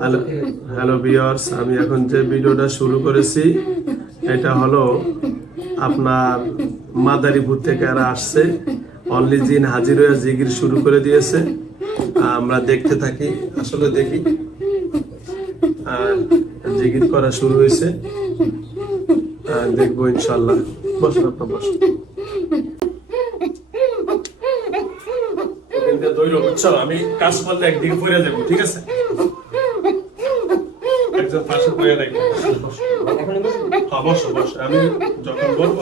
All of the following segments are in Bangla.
হ্যালো হ্যালো ভিউয়ার্স আমি এখন যে ভিডিওটা শুরু করেছি এটা হলো আপনার মাদারীপুর থেকে এরা আসছে। অনলি জিন হাজির হয়ে জিগির শুরু করে দিয়েছে। আমরা দেখতে থাকি আসলে দেখি। আর জিগির করা শুরু হয়েছে। দেখব ইনশাল্লাহ। বসুন আপনার বসুন কিন্তু দৈর বুঝছ? আমি কাজ করলে একদিকে পড়ে যাব ঠিক আছে? একজন পাশে পড়ে রাখব হ্যাঁ, বসো বসো। আমি যখন বলব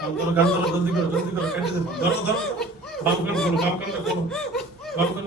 কাম করো কাম করো জলদি করো জলদি করো কেটে দেবো ধরো ধরো বাম কান করো বাম কান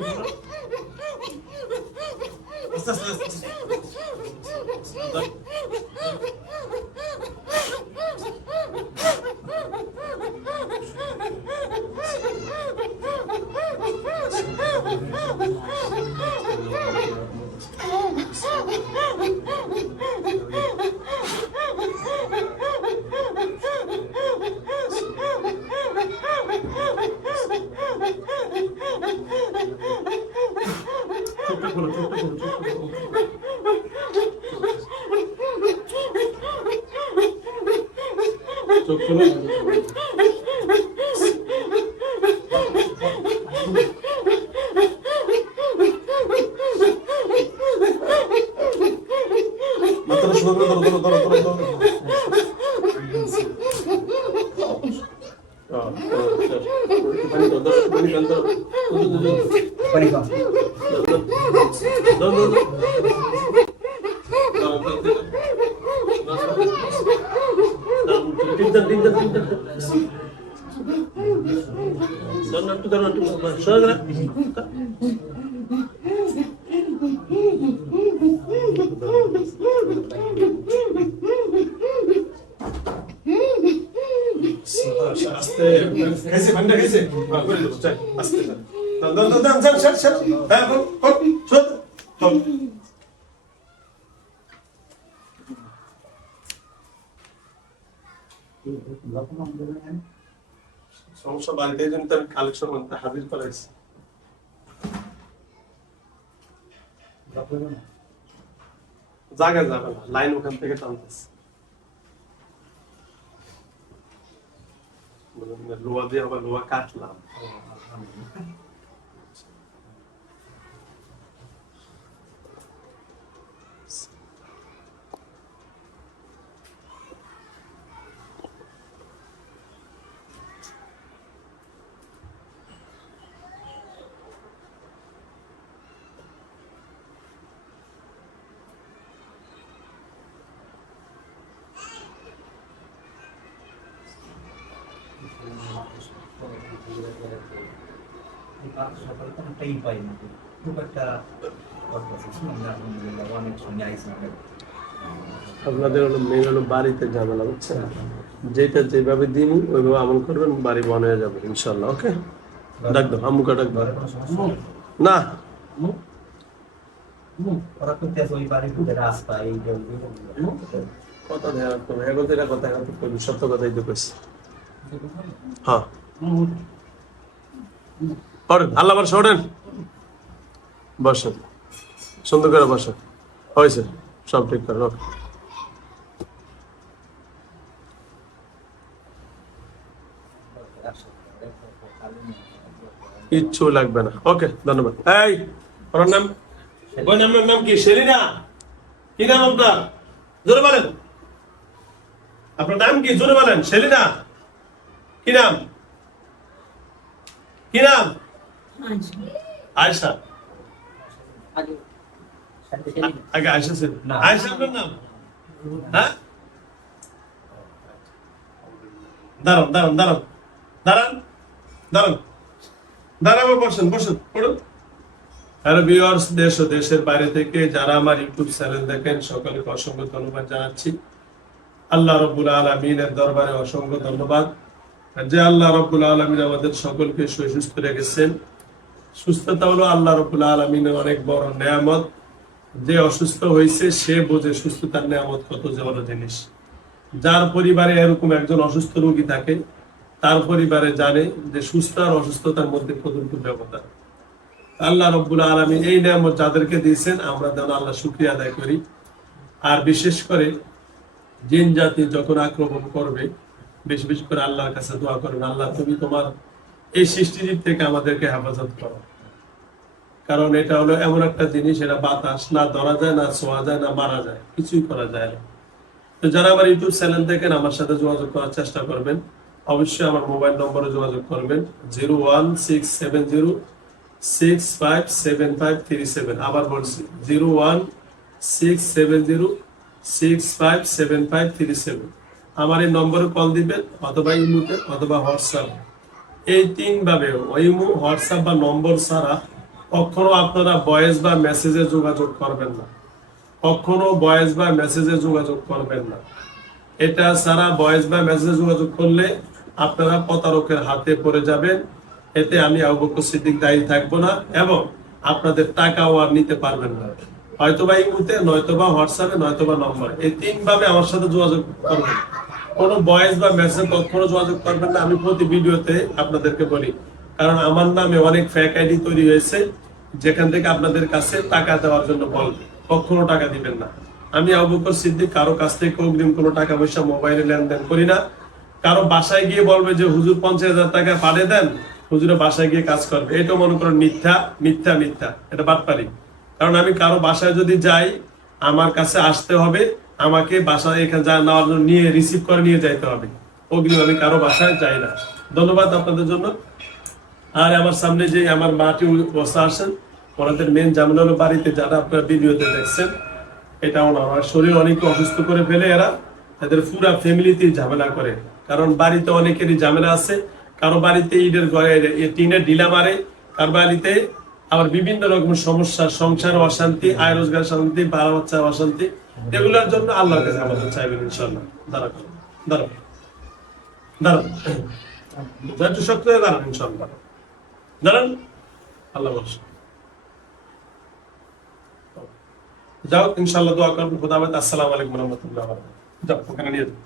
করো বাম কান করো আস্তে আস্তে আস্তে ধরো। চোখটা খোলো চোখটা খোলো চোখটা খোলো চোখ খোলো মাথাটা সোজা করে ধরো ধরো ধরো ধরো ধরো আহ, আহ, শেষ। একটু পানি দাও, দাও, পানি দাও, দাও। দাও, দাও, দাও। পানি খাও দাও, দাও, দাও। দাও, দাও, দাও। দাও, টিপ দাও, টিপ দাও, টিপ দাও। দাও, না, একটু দাও। সোজা করে। আস্তে হ্যাঁ, হ্যাঁ চল চল সমস্যা বাড়িতে জন্য তার কালেকশন মানতে হাজির করাইছি জায়গা যাবে না লাইন ওখান থেকে টানতেছে। লোয়া দিয়ে আবার লোয়া কাটলাম। সকালে তো পাই না। খুব একটা কষ্ট আছে শুনলাম আলহামদুলিল্লাহ অনেক সঙ্গে আইসি আপনাদের হলো মেন হলো বাড়িতে ঝামেলা বুঝছেন? যেটা যেভাবে দিন ওইভাবে আমল করবেন বাড়ি বন যাবে ইনশাল্লাহ ওকে? ডাক দাও আম্মুকা ডাক দাও। না। কথা হবে কথা সত্য কথাই তো হ্যাঁ। পড়েন। আল্লাহ বার সরেন বসেন। সুন্দর করে বসেন। হয়েছে সব ঠিক করে ওকে। কিচ্ছু লাগবে না। ওকে, ধন্যবাদ। এই, ওনার নাম? নামের নাম কি? সেলিনা কি নাম আপনার? জোরে বলেন। আপনার নাম কি? জোরে বলেন। সেলিনা কি নাম? কি নাম? আয়সা আগে আয়সা ছিল। না। আয়সা আপনার নাম? হ্যাঁ দাঁড়ান দাঁড়ান দাঁড়ান। দাঁড়ান দাঁড়ান। দাঁড়াবো বসেন বসেন পড়ুন। হ্যালো ভিউয়ার্স দেশ ও দেশের বাইরে থেকে যারা আমার ইউটিউব চ্যানেল দেখেন সকলকে অসংখ্য ধন্যবাদ জানাচ্ছি। আল্লাহ রব্বুল আলমিনের দরবারে অসংখ্য ধন্যবাদ। যে আল্লাহ রব্বুল আলমিন আমাদের সকলকে সুস্থ রেখেছেন সুস্থতা হলো আল্লাহ রব্বুল আলমিনের অনেক বড় নেয়ামত। যে অসুস্থ হয়েছে সে বোঝে সুস্থতার নেয়ামত কত যে বড় জিনিস। যার পরিবারে এরকম একজন অসুস্থ রোগী থাকে, তার পরিবারে জানে যে সুস্থ আর অসুস্থতার মধ্যে কতটুকু ব্যবধান। আল্লাহ রব্বুল আলমী এই নিয়ামত যাদেরকে দিয়েছেন, আমরা যেন আল্লাহ শুক্রিয়া আদায় করি। আর বিশেষ করে জিন জাতি যখন আক্রমণ করবে, বেশি বেশি করে আল্লাহর কাছে দোয়া করবেন, আল্লাহ তুমি তোমার এই সৃষ্টিজীব থেকে আমাদেরকে হেফাজত করো। কারণ এটা হলো এমন একটা জিনিস, এটা বাতাস, না ধরা যায়, না ছোঁয়া যায়, না মারা যায়, কিছুই করা যায় না। তো যারা আমার ইউটিউব চ্যানেল দেখেন, আমার সাথে যোগাযোগ করার চেষ্টা করবেন। অবশ্যই আমার মোবাইল নম্বরে যোগাযোগ করবেন। Zero one six seven zero six five seven five three seven. আবার বলছি, zero one six seven zero six five seven five three seven. আমার এই নম্বরে কল দিবেন, অথবা ইমুতে, অথবা হোয়াটসঅ্যাপ। এই তিন ভাবে ইমু হোয়াটসঅ্যাপ বা নম্বর ছাড়া কখনো আপনারা ভয়েস বা মেসেজে যোগাযোগ করবেন না। কখনো ভয়েস বা মেসেজে যোগাযোগ করবেন না। এটা ছাড়া ভয়েস বা মেসেজে যোগাযোগ করলে আপনারা প্রতারকের হাতে পড়ে যাবেন। এতে আমি আবু সিদ্দিক দায়ী থাকব না এবং আপনাদের টাকাও আর নিতে পারবেন না। হয়তোবা ইমুতে নয়তোবা হোয়াটসঅ্যাপে, নয়তোবা নম্বরে। এই তিন ভাবে আমার সাথে যোগাযোগ করবেন। কোনো ভয়েস বা মেসেজ কখনো যোগাযোগ করবেন না, আমি প্রতি ভিডিওতে আপনাদেরকে বলি। কারণ আমার নামে অনেক ফেক আইডি তৈরি হয়েছে, যেখান থেকে আপনাদের কাছে টাকা দেওয়ার জন্য বলবে কখনো টাকা দিবেন না। আমি আবু বকর সিদ্দিক, কারও কাছ থেকে অগ্রিম কোনো টাকা পয়সা মোবাইলে লেনদেন করি না। কারও বাসায় গিয়ে বলবে যে, হুজুর পঞ্চাশ হাজার টাকা পাঠিয়ে দেন, হুজুরের বাসায় গিয়ে কাজ করবে। এটা মনে করেন মিথ্যা মিথ্যা মিথ্যা। এটা বাটপারি। কারণ আমি কারও বাসায় যদি যাই, আমার কাছে আসতে হবে আমাকে বাসায় এখানে যা নেওয়ার জন্য নিয়ে রিসিভ করে নিয়ে যাইতে হবে। অগ্রিম আমি কারও বাসায় যাই না। ধন্যবাদ আপনাদের জন্য। আর আমার সামনে যে আমার মাটি বসে আসেন, ওনাদের মেন ঝামেলা হলো বাড়িতে যারা আপনারা ভিডিওতে দেখছেন, এটা ওনার শরীর অনেক অসুস্থ করে ফেলে এরা, তাদের পুরা ফ্যামিলিতেই ঝামেলা করে। কারণ বাড়িতে অনেকেরই ঝামেলা আছে। কারও বাড়িতে ঈদের ঘরে টিনের ডিলা মারে, কার বাড়িতে আবার বিভিন্ন রকম সমস্যা, সংসার অশান্তি, আয় রোজগার শান্তি বাড়া অশান্তি। এগুলোর জন্য আল্লাহর কাছে আমাদের চাইবেন ইনশাল্লাহ দাঁড়াবো একটু শক্ত হয়ে ইনশাল্লাহ দাঁড়ান। আল্লাহ বলছে যাও ইনশাল্লাহ দোয়া করবেন। খুদাবাদ আসসালামু আলাইকুম রহমতুল্লাহ যাও, ওখানে নিয়ে যাও।